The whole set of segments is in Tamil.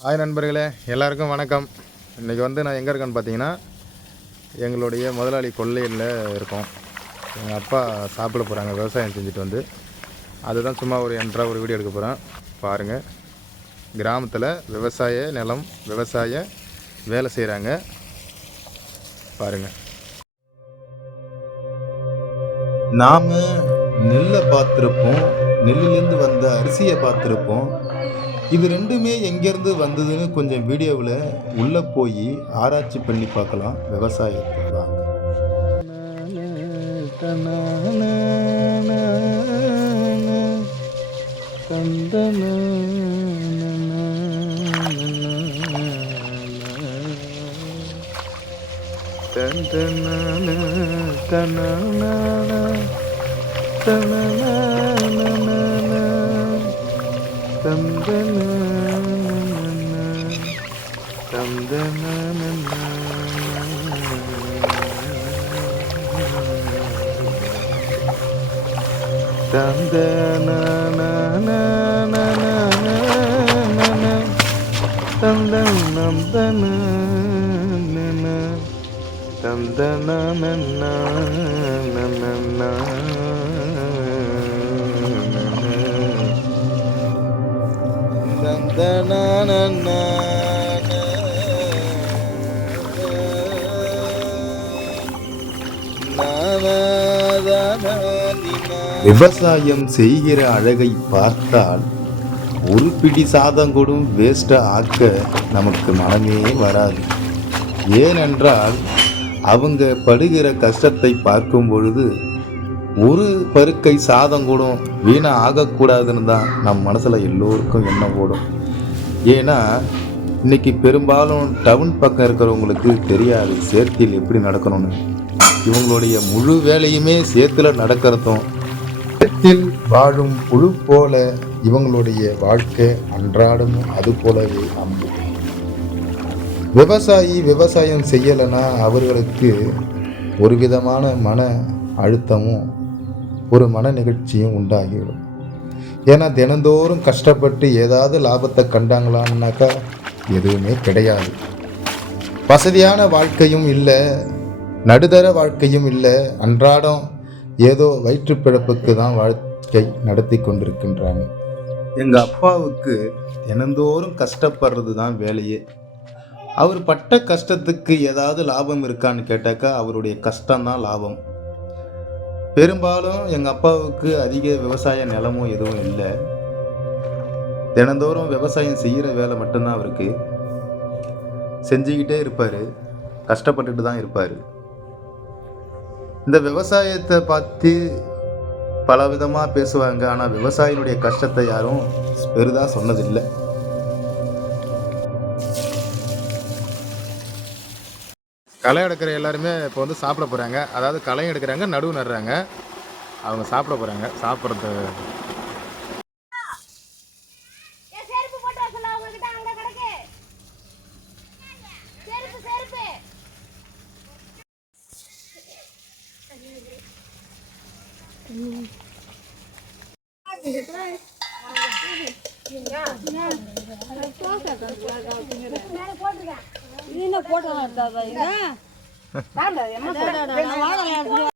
ஹாய் நண்பர்களே. எல்லாருக்கும் வணக்கம். இன்றைக்கி வந்து நான் எங்கே இருக்கேன்னு பார்த்தீங்கன்னா எங்களுடைய முதலாளி கொள்ளையில் இருக்கோம். எங்கள் அப்பா சாப்பிட போகிறாங்க விவசாயம் செஞ்சுட்டு வந்து. அதுதான் சும்மா ஒரு என்ட்ரா ஒரு வீடியோ எடுக்க போகிறேன் பாருங்கள் கிராமத்தில் விவசாய நிலம் விவசாய வேலை செய்கிறாங்க பாருங்கள் நாம் நெல்லை பார்த்துருப்போம். நெல்லிலேருந்து வந்த அரிசியை பார்த்துருப்போம். இது ரெண்டுமே எங்கேருந்து வந்ததுன்னு கொஞ்சம் வீடியோவில் உள்ளே போய் ஆராய்ச்சி பண்ணி பார்க்கலாம். விவசாயத்தை வாங்க. തന്ദന விவசாயம் செய்கிற அழகை பார்த்தால் ஒரு பிடி சாதம் கூடும் வேஸ்ட்டாக ஆக்க நமக்கு மனமே வராது ஏனென்றால் அவங்க படுகிற கஷ்டத்தை பார்க்கும் பொழுது ஒரு பருக்கை சாதம் கூடும் வீணாக ஆகக்கூடாதுன்னு தான் நம் மனசில் எல்லோருக்கும் எண்ணம் ஓடும். ஏன்னா இன்னைக்கு பெரும்பாலும் டவுன் பக்கம் இருக்கிறவங்களுக்கு தெரியாது சேர்த்தியில் எப்படி நடக்கணும்னு. இவங்களுடைய முழு வேலையுமே சேத்துல நடக்கிறதும் சேத்தில் வாழும் புழு போல இவங்களுடைய வாழ்க்கை அன்றாடம் அது போலவே அமையும். விவசாயி விவசாயம் செய்யலைன்னா அவர்களுக்கு ஒரு விதமான மன அழுத்தமும் ஒரு மன நிகழ்ச்சியும் உண்டாகிவிடும் ஏன்னா தினந்தோறும் கஷ்டப்பட்டு ஏதாவது லாபத்தை கண்டாங்களான்னாக்கா எதுவுமே கிடையாது. வசதியான வாழ்க்கையும் இல்லை நடுதர வாழ்க்கையும் இல்லை அன்றாடம் ஏதோ வயிற்றுப்பிழப்புக்கு தான் வாழ்க்கை நடத்தி கொண்டிருக்கின்றாங்க. எங்கள் அப்பாவுக்கு தினந்தோறும் கஷ்டப்படுறது தான் வேலையே. அவர் பட்ட கஷ்டத்துக்கு ஏதாவது லாபம் இருக்கான்னு கேட்டாக்கா அவருடைய கஷ்டம்தான் லாபம். பெரும்பாலும் எங்கள் அப்பாவுக்கு அதிக விவசாய நிலமும் எதுவும் இல்லை. தினந்தோறும் விவசாயம் செய்கிற வேலை மட்டும்தான் அவருக்கு. செஞ்சுக்கிட்டே இருப்பார். கஷ்டப்பட்டுட்டு தான் இருப்பார். இந்த விவசாயத்தை பார்த்து பல விதமாக பேசுவாங்க. ஆனால் விவசாயினுடைய கஷ்டத்தை யாரும் பெரிதாக சொன்னதில்லை. களை எடுக்கிற எல்லாருமே இப்போ வந்து சாப்பிட போகிறாங்க அதாவது களை எடுக்கிறாங்க நடுவு நடுறாங்க. அவங்க சாப்பிட போகிறாங்க சாப்பிட்றது. ஏன் செருப்பு போட்டு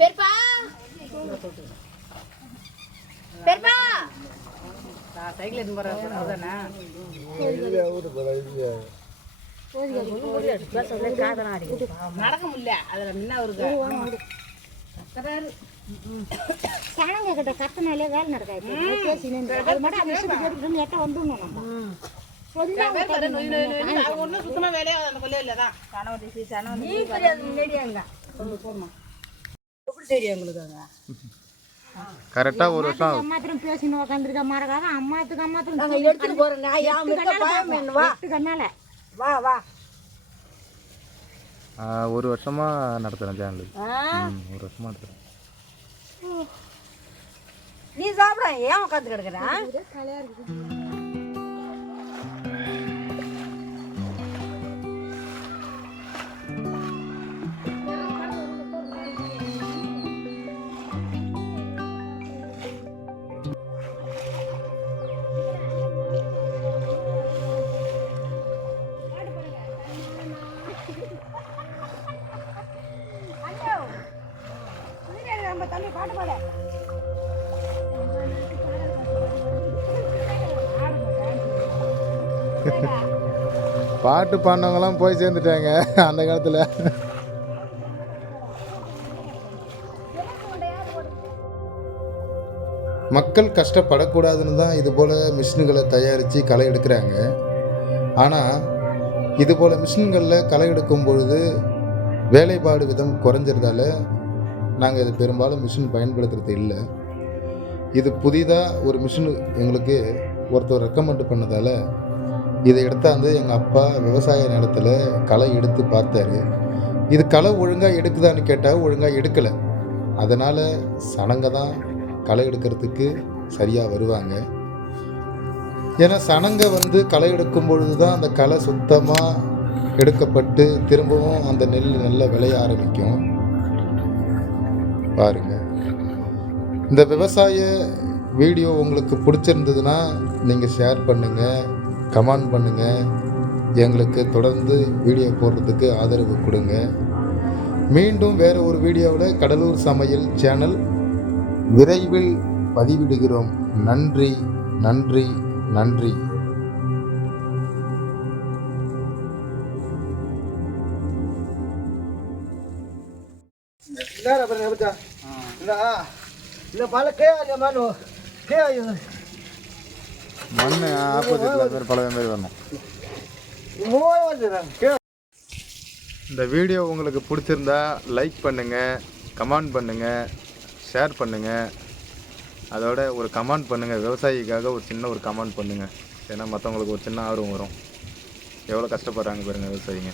பெருப்பா பெருப்பா நடக்க முடியல. அதுல முன்ன அவருக்கு சனங்க கிட்ட கத்தினாலே வேலை நடக்காது. பேசி நின்று அது மட்டும் அந்த விஷயத்தை கேட்டுட்டு எட்ட வந்துடணும் நம்ம. சுத்தமா வேலையே அந்த எப்படி தெரியும் உங்களுக்கு ஒரு வருஷம் அம்மாத்திரம் பேசின்னு உக்காந்துருக்க மறக்காத அம்மாத்துக்கு அம்மாத்திரம் நாங்கள் எடுத்துட்டு நான் இருக்க பயம் வா கண்ணால வா வா ஒரு வருஷமா சேனல் ஒரு நீ சாப்பிட ஏன் உட்காந்து கிடக்குறேன் பாட்டு பாடினவங்களாம் போய் சேர்ந்துட்டாங்க அந்த காலத்தில். மக்கள் கஷ்டப்படக்கூடாதுன்னு தான் இது போல் மிஷின்களை தயாரித்து களை எடுக்கிறாங்க. ஆனால் இது போல் மிஷின்களில் களை எடுக்கும் பொழுது வேலைப்பாடு விதம் குறைஞ்சிருந்தால நாங்கள் இது பெரும்பாலும் மிஷின் பயன்படுத்துறது இல்லை. இது புதிதாக ஒரு மிஷின் எங்களுக்கு ஒருத்தர் ரெக்கமெண்ட் பண்ணதால் இதை எடுத்தாந்து எங்கள் அப்பா விவசாய நிலத்தில் களை எடுத்து பார்த்தாரு. இது களை ஒழுங்காக எடுக்குதான்னு கேட்டால் ஒழுங்காக எடுக்கலை. அதனால் சனங்க தான் களை எடுக்கிறதுக்கு சரியாக வருவாங்க. ஏன்னா சனங்க வந்து களை எடுக்கும் பொழுது தான் அந்த களை சுத்தமாக எடுக்கப்பட்டு திரும்பவும் அந்த நெல் நல்லா விளைய ஆரம்பிக்கும். பாருங்க. இந்த விவசாய வீடியோ உங்களுக்கு பிடிச்சிருந்ததுன்னா நீங்கள் ஷேர் பண்ணுங்கள் கமெண்ட் பண்ணுங்கள் எங்களுக்கு தொடர்ந்து வீடியோ போடுறதுக்கு ஆதரவு கொடுங்க. மீண்டும் வேறு ஒரு வீடியோவில் கடலூர் சமையல் சேனல் விரைவில் பதிவிடுகிறோம். நன்றி நன்றி நன்றி. என்னடா பண்ண பச்சா என்ன கே பல? கேயா மானு கேயா மண் ஆப்போசிட்டில் பல மாதிரி வரணும் இந்த வீடியோ உங்களுக்கு பிடிச்சிருந்தா லைக் பண்ணுங்கள் கமெண்ட் பண்ணுங்கள் ஷேர் பண்ணுங்கள் அதோட ஒரு கமெண்ட் பண்ணுங்கள் விவசாயிக்காக ஒரு சின்ன ஒரு கமெண்ட் பண்ணுங்கள் ஏன்னா மற்றவங்களுக்கு ஒரு சின்ன ஆர்வம் வரும். எவ்வளோ கஷ்டப்படுறாங்க பாருங்கள் விவசாயிங்க.